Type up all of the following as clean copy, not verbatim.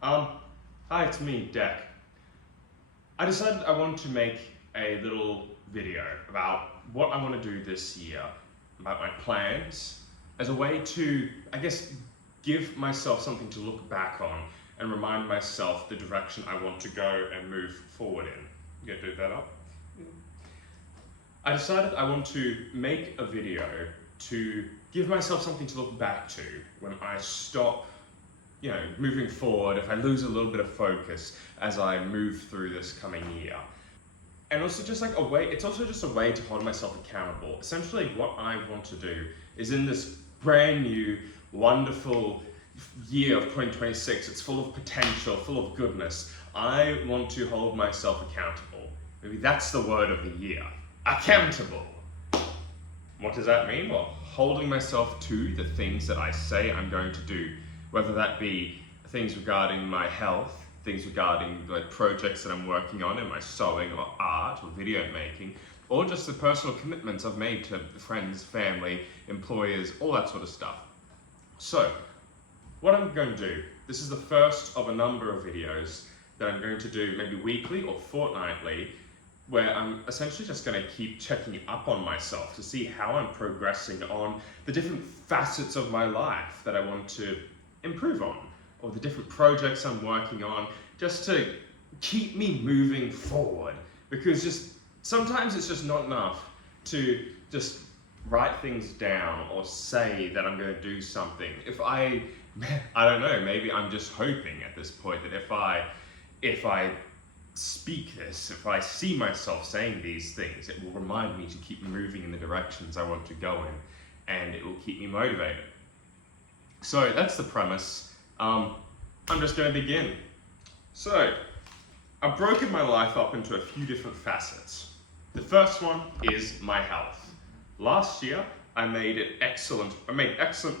Um, Hi, it's me, Deck. I decided I wanted to make a little video about what I want to do this year, about my plans, as a way to, I guess, give myself something to look back on and remind myself the direction I want to go and move forward in. You gonna do that up? I decided I want to make a video to give myself something to look back to when I stop moving forward, if I lose a little bit of focus as I move through this coming year. And also just like it's also just a way to hold myself accountable. Essentially what I want to do is in this brand new, wonderful year of 2026, it's full of potential, full of goodness. I want to hold myself accountable. Maybe that's the word of the year, accountable. What does that mean? Well, holding myself to the things that I say I'm going to do, whether that be things regarding my health, things regarding the projects that I'm working on in my sewing or art or video making, or just the personal commitments I've made to friends, family, employers, all that sort of stuff. So, what I'm going to do, this is the first of a number of videos that I'm going to do maybe weekly or fortnightly, where I'm essentially just going to keep checking up on myself to see how I'm progressing on the different facets of my life that I want to improve on, or the different projects I'm working on, just to keep me moving forward. Because just sometimes it's just not enough to just write things down or say that I'm going to do something. If I don't know, maybe I'm just hoping at this point that if I speak this, if I see myself saying these things, it will remind me to keep moving in the directions I want to go in, and it will keep me motivated. So that's the premise. I'm just going to begin. So, I've broken my life up into a few different facets. The first one is my health. Last year, I made excellent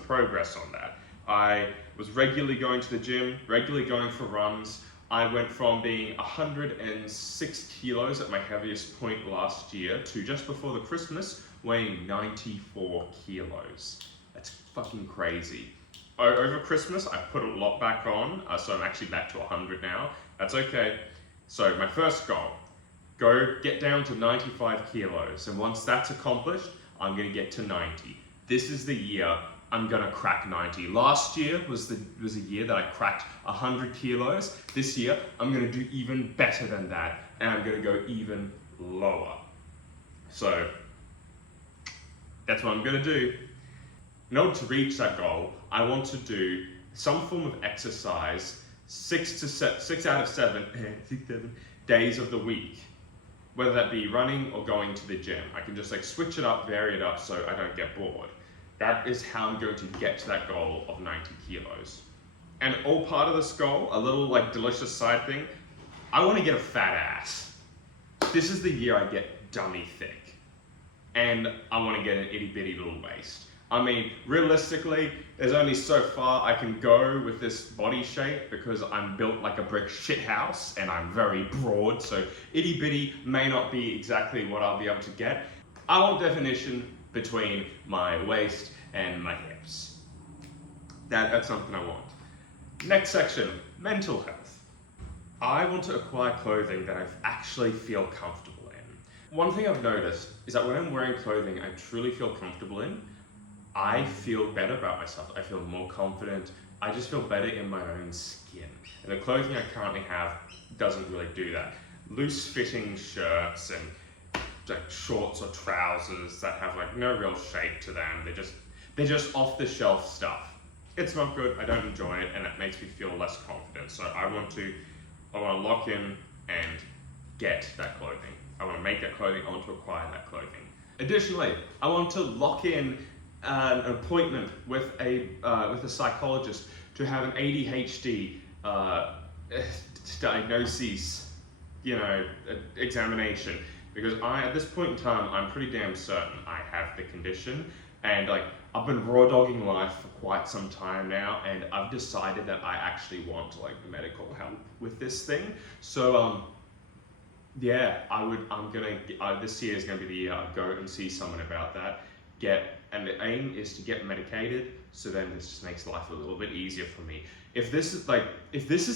progress on that. I was regularly going to the gym, regularly going for runs. I went from being 106 kilos at my heaviest point last year to just before the Christmas, weighing 94 kilos. That's fucking crazy. Over Christmas, I put a lot back on, so I'm actually back to 100 now. That's okay. So my first goal, go get down to 95 kilos. And once that's accomplished, I'm gonna get to 90. This is the year I'm gonna crack 90. Last year was a year that I cracked 100 kilos. This year, I'm gonna do even better than that, and I'm gonna go even lower. So, that's what I'm gonna do. In order to reach that goal, I want to do some form of exercise 6 out of 7 days of the week. Whether that be running or going to the gym. I can just switch it up, vary it up so I don't get bored. That is how I'm going to get to that goal of 90 kilos. And all part of this goal, a little delicious side thing, I want to get a fat ass. This is the year I get dummy thick. And I want to get an itty bitty little waist. I mean, realistically, there's only so far I can go with this body shape because I'm built like a brick shithouse and I'm very broad, so itty bitty may not be exactly what I'll be able to get. I want definition between my waist and my hips. That's something I want. Next section, mental health. I want to acquire clothing that I actually feel comfortable in. One thing I've noticed is that when I'm wearing clothing I truly feel comfortable in, I feel better about myself. I feel more confident. I just feel better in my own skin. And the clothing I currently have doesn't really do that. Loose fitting shirts and shorts or trousers that have no real shape to them. They're just off the shelf stuff. It's not good, I don't enjoy it, and it makes me feel less confident. So I want to lock in and get that clothing. I want to make that clothing, I want to acquire that clothing. Additionally, I want to lock in an appointment with a psychologist to have an ADHD diagnosis, examination, because at this point in time I'm pretty damn certain I have the condition, and I've been raw dogging life for quite some time now, and I've decided that I actually want medical help with this thing. So yeah, this year is going to be the year I go and see someone about that, get and the aim is to get medicated, so then this just makes life a little bit easier for me. If this is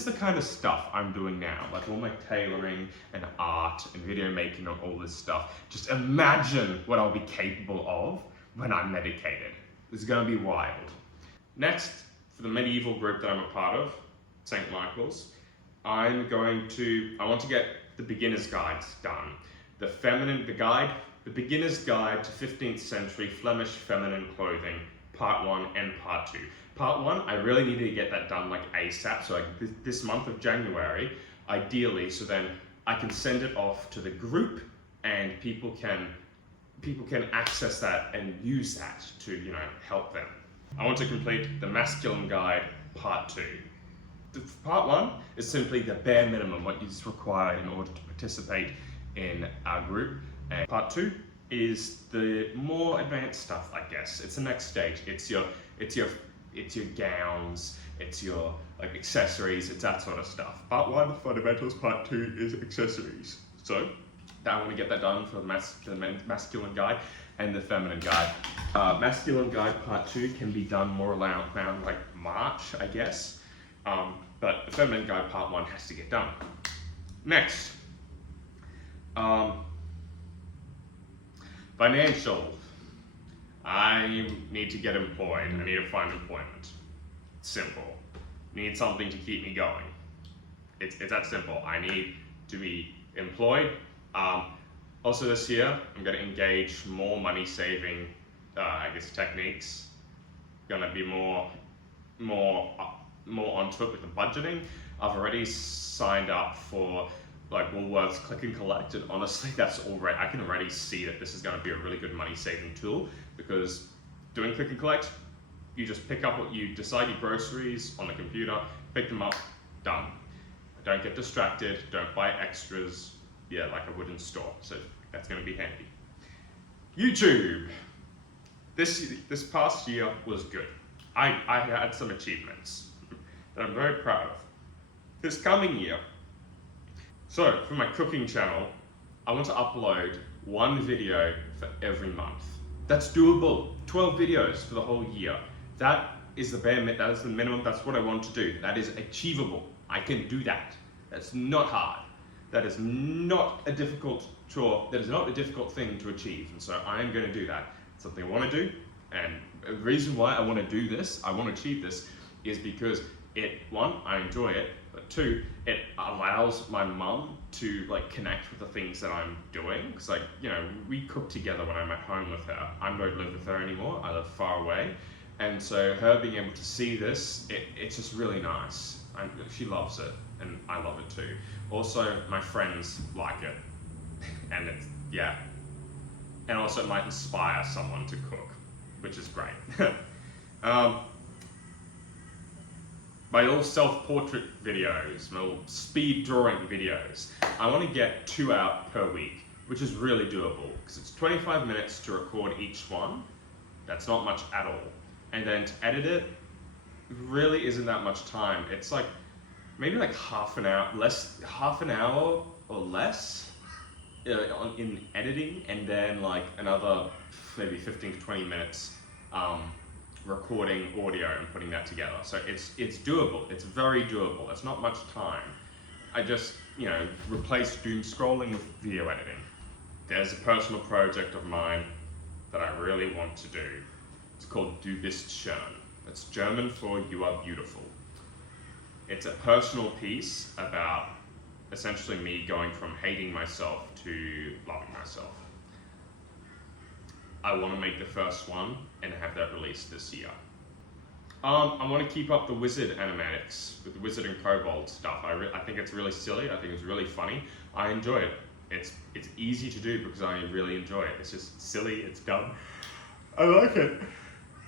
the kind of stuff I'm doing now, like all my tailoring and art and video making and all this stuff, just imagine what I'll be capable of when I'm medicated. It's gonna be wild. Next, for the medieval group that I'm a part of, St. Michael's, I want to get the beginner's guides done. The beginner's guide to 15th century Flemish feminine clothing, part 1 and part 2. Part 1, I really needed to get that done like ASAP, so like this month of January, ideally, so then I can send it off to the group and people can access that and use that to, help them. I want to complete the masculine guide, part 2. Part 1 is simply the bare minimum, what is required in order to participate in our group. And part 2 is the more advanced stuff, I guess. It's the next stage. It's your gowns, it's your accessories, it's that sort of stuff. Part 1, fundamentals. Part 2 is accessories. So I want to get that done for the masculine guide and the feminine guide. Masculine guide part 2 can be done more around like March, I guess. But the feminine guide part 1 has to get done. Next, financial. I need to get employed. I need to find employment. Simple. Need something to keep me going. It's that simple. I need to be employed. Also this year, I'm going to engage more money saving, techniques. Gonna be more onto it with the budgeting. I've already signed up for Woolworths Click and Collect, and honestly, I can already see that this is going to be a really good money saving tool, because doing Click and Collect, you just pick up what you decide your groceries on the computer, pick them up, done. Don't get distracted, don't buy extras, like I would in store. So that's going to be handy. YouTube. This past year was good. I had some achievements that I'm very proud of. This coming year, so for my cooking channel, I want to upload 1 video for every month. That's doable. 12 videos for the whole year. That is the minimum. That's what I want to do. That is achievable. I can do that. That's not hard. That is not a difficult chore. That is not a difficult thing to achieve. And so I am going to do that. It's something I want to do. And the reason why I want to do this, I want to achieve this, is because one, I enjoy it, but 2, it allows my mum to connect with the things that I'm doing. Because we cook together when I'm at home with her. I don't live with her anymore. I live far away. And so her being able to see this, it's just really nice. She loves it, and I love it too. Also, my friends like it, and and also it might inspire someone to cook, which is great. My little self-portrait videos, my little speed drawing videos, I want to get 2 out per week, which is really doable, because it's 25 minutes to record each one. That's not much at all. And then to edit it, really isn't that much time. It's maybe half an hour or less in editing, and then another maybe 15 to 20 minutes recording audio and putting that together. So it's doable. It's very doable. It's not much time. I just replace doom scrolling with video editing. There's a personal project of mine that I really want to do. It's called Du bist schön. It's German for you are beautiful. It's a personal piece about essentially me going from hating myself to loving myself. I want to make the first one and have that released this year. I want to keep up the wizard animatics with the wizard and kobold stuff. I think it's really silly. I think it's really funny. I enjoy it. It's easy to do because I really enjoy it. It's just silly. It's dumb. I like it.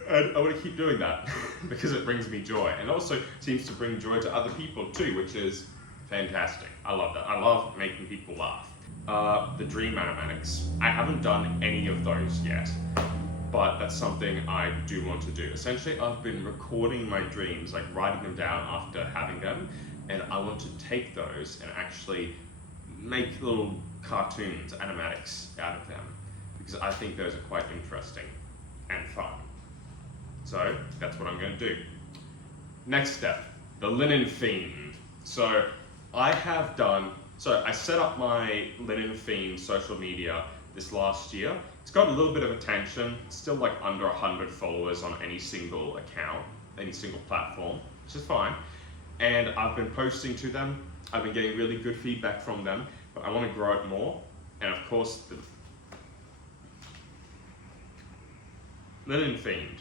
And I want to keep doing that because it brings me joy, and also seems to bring joy to other people too, which is fantastic. I love that. I love making people laugh. The dream animatics. I haven't done any of those yet, but that's something I do want to do. Essentially, I've been recording my dreams, writing them down after having them, and I want to take those and actually make little cartoons, animatics out of them, because I think those are quite interesting. and fun. So that's what I'm going to do. Next step, the linen fiend. So I set up my linen fiend social media this last year. It's got a little bit of attention. It's still like under 100 followers on any single account, any single platform, which is fine. And I've been posting to them. I've been getting really good feedback from them, but I want to grow it more. And of course, the linen fiend.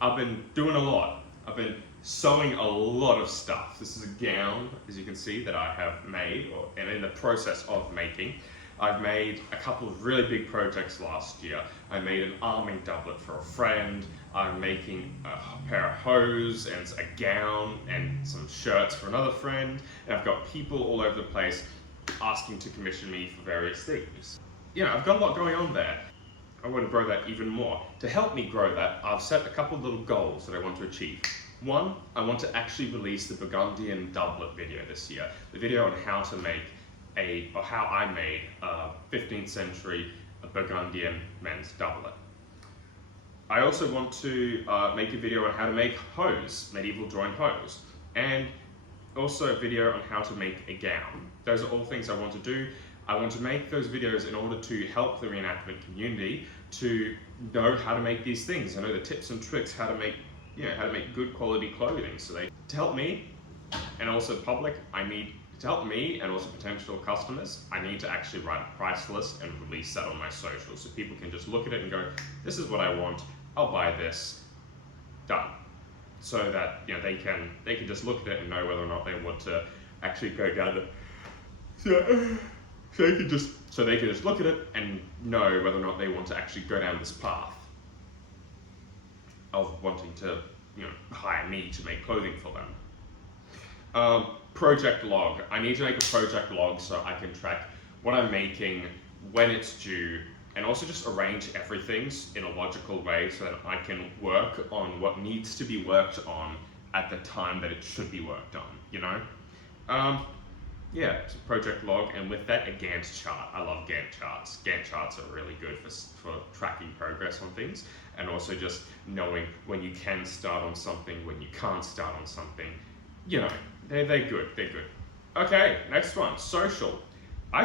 I've been doing a lot. I've been sewing a lot of stuff. This is a gown, as you can see, that I have made, and in the process of making. I've made a couple of really big projects last year. I made an arming doublet for a friend. I'm making a pair of hose and a gown and some shirts for another friend. And I've got people all over the place asking to commission me for various things. You know, I've got a lot going on there. I want to grow that even more. To help me grow that, I've set a couple of little goals that I want to achieve. One, I want to actually release the Burgundian doublet video this year. The video on how to make how I made a 15th century Burgundian men's doublet. I also want to make a video on how to make hose, medieval joined hose, and also a video on how to make a gown. Those are all things I want to do. I want to make those videos in order to help the reenactment community to know how to make these things. I know the tips and tricks how to make good quality clothing. So to help me and also the public, to help me and also potential customers, I need to actually write a price list and release that on my socials so people can just look at it and go, this is what I want, I'll buy this, done. So that they can just look at it and know whether or not they want to actually go down the so they can just look at it and know whether or not they want to actually go down this path of wanting to hire me to make clothing for them. Project log. I need to make a project log so I can track what I'm making, when it's due, and also just arrange everything in a logical way so that I can work on what needs to be worked on at the time that it should be worked on, Yeah, it's a project log, and with that, a Gantt chart. I love Gantt charts. Gantt charts are really good for tracking progress on things, and also just knowing when you can start on something, when you can't start on something. They're good, they're good. Okay, next one, social. I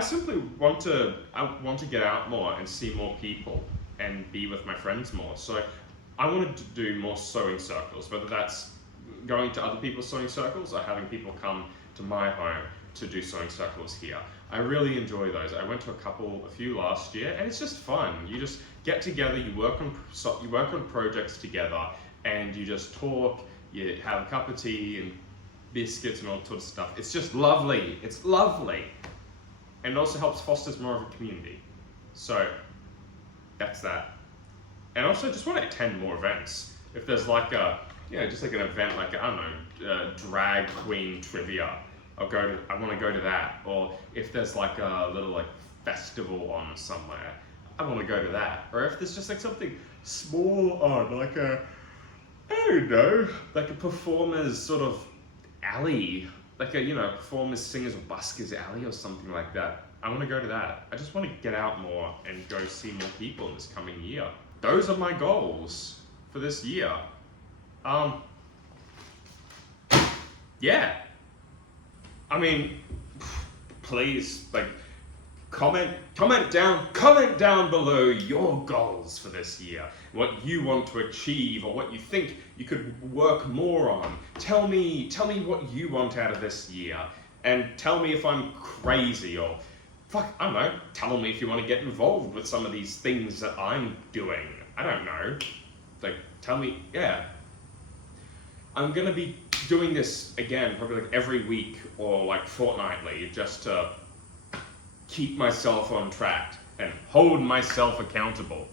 want to get out more and see more people and be with my friends more. So I wanted to do more sewing circles, whether that's going to other people's sewing circles or having people come to my home to do sewing circles here. I really enjoy those. I went to a few last year, and it's just fun. You just get together, you work on projects together, and you just talk, you have a cup of tea and biscuits and all sorts of stuff. It's just lovely. It's lovely. And it also helps fosters more of a community. So that's that. And also just want to attend more events. If there's like just like an event like, I don't know, drag queen trivia, I want to go to that. Or if there's like a little like festival on somewhere, I want to go to that. Or if there's just like something small on like I don't know, like a performer's sort of alley, like a performers, singers, or buskers alley or something like that. I want to go to that. I just want to get out more and go see more people in this coming year. Those are my goals for this year. Yeah. I mean, please, comment down below your goals for this year, what you want to achieve or what you think you could work more on. Tell me what you want out of this year, and tell me if I'm crazy, or I don't know, tell me if you want to get involved with some of these things that I'm doing. I don't know, tell me. Yeah, I'm gonna be doing this again probably every week or fortnightly, just to keep myself on track and hold myself accountable.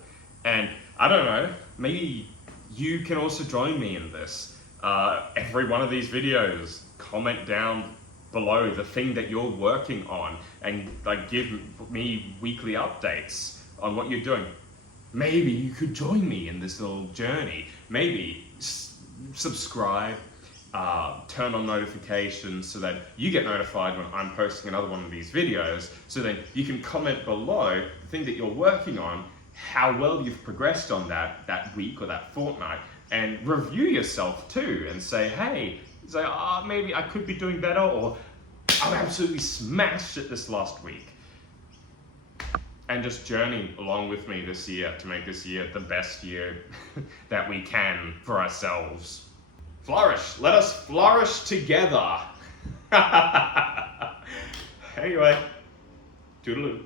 And I don't know, maybe you can also join me in this. Every one of these videos, comment down below the thing that you're working on and give me weekly updates on what you're doing. Maybe you could join me in this little journey. Maybe subscribe, turn on notifications so that you get notified when I'm posting another one of these videos, so then you can comment below the thing that you're working on, how well you've progressed on that week or that fortnight, and review yourself too and say, hey, maybe I could be doing better, or I'm absolutely smashed at this last week. And just journey along with me this year to make this year the best year that we can for ourselves. Flourish. Let us flourish together. Anyway, toodaloo.